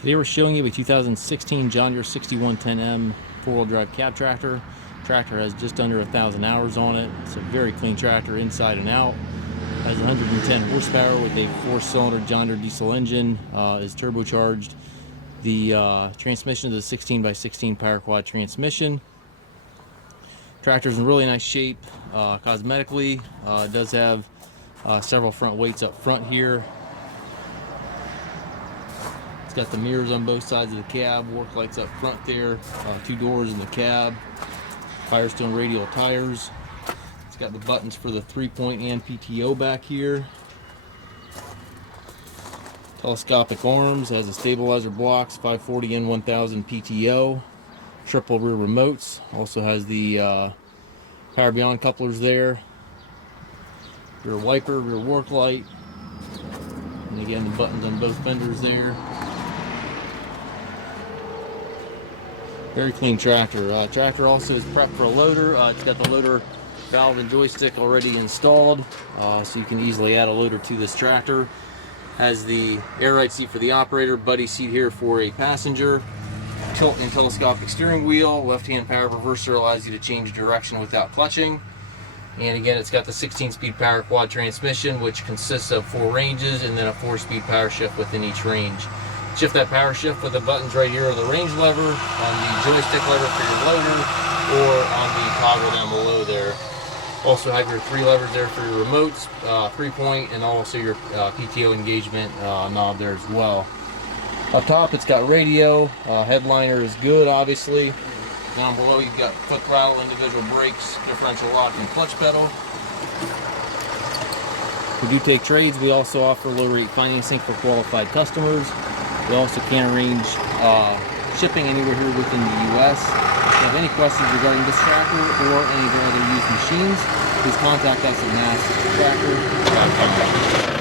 Today we're showing you a 2016 John Deere 6110M four-wheel drive cab tractor. Tractor has just under 1,000 hours on it. It's a very clean tractor inside and out. Has 110 horsepower with a 4-cylinder John Deere diesel engine. Is turbocharged. The transmission is a 16x16 PowerQuad transmission. Tractor's in really nice shape cosmetically. It does have several front weights up front here. It's got the mirrors on both sides of the cab, work lights up front there, 2 doors in the cab, Firestone radial tires. It's got the buttons for the 3-point and PTO back here. Telescopic arms, has a stabilizer blocks, 540 and 1000 PTO. Triple rear remotes, also has the Power Beyond couplers there. Rear wiper, rear work light. And again, the buttons on both fenders there. Very clean tractor. Tractor also is prepped for a loader. It's got the loader valve and joystick already installed, so you can easily add a loader to this tractor. Has the air ride seat for the operator, buddy seat here for a passenger, tilt and telescopic steering wheel, left-hand power reverser allows you to change direction without clutching. And again, it's got the 16-speed PowerQuad transmission, which consists of 4 ranges and then a 4-speed power shift within each range. Shift that power shift with the buttons right here, or the range lever, on the joystick lever for your loader, or on the toggle down below there. Also have your 3 levers there for your remotes, 3-point, and also your PTO engagement knob there as well. Up top, it's got radio. Headliner is good, obviously. Down below, you've got foot throttle, individual brakes, differential lock, and clutch pedal. We do take trades. We also offer low-rate financing for qualified customers. We also can arrange shipping anywhere here within the U.S. If you have any questions regarding this tractor or any of our other used machines, please contact us at Massey-Ferguson.